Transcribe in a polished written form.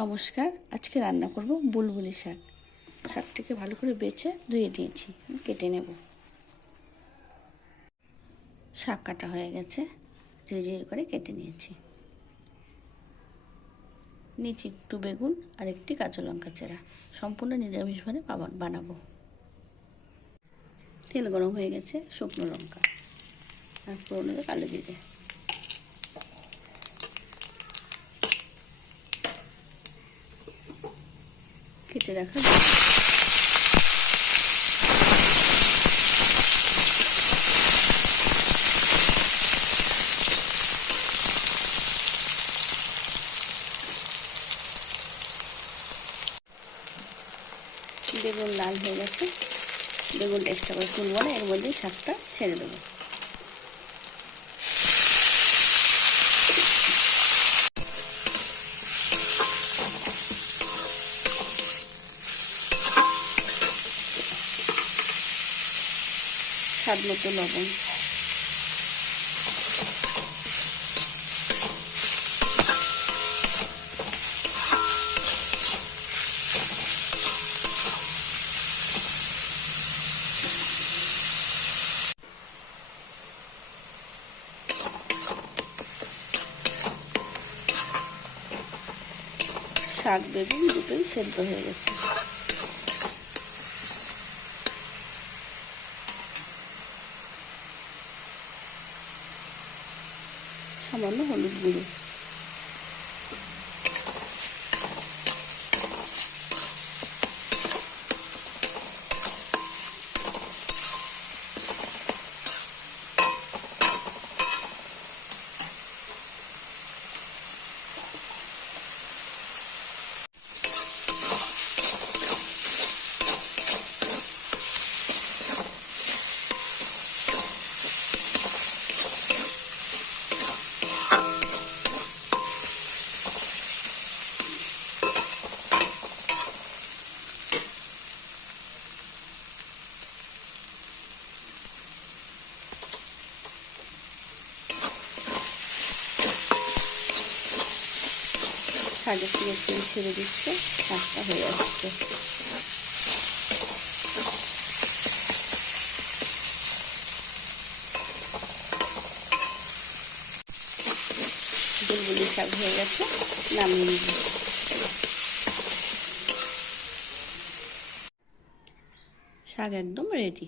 নমস্কার, আজকে রান্না করব বুলবুলি শাক। শাকটাকে ভালো করে বেছে ধুয়ে নিয়েছি, কেটে নেব। শাক কাটা হয়ে গেছে, ঝিরিঝিরি করে কেটে নিয়েছি। নিচে একটু বেগুন আর একটি কাঁচা লঙ্কা চেরা, সম্পূর্ণ নিরামিষভাবে বানাবো। তেল গরম হয়ে গেছে, শুকনো লঙ্কা আর ফোড়নে কালো জিরে, কেটে রাখা বেগুন লাল হয়ে গেছে। বেগুনটা এক্সট্রা করে তুলবো না, এর মধ্যেই শাকটা ছেড়ে দেবো। স্বাদ মতো লবণ, শাক বেগুন দুটোই সেদ্ধ হয়ে গেছে। সামান্য হলুদ গুঁড়ো, শাকের থেকে তেল ছেড়ে দিচ্ছে, শাকটা হয়ে আসছে। বুলবুলি শাক হয়ে গেছে, নামিয়ে নিব। শাক একদম রেডি।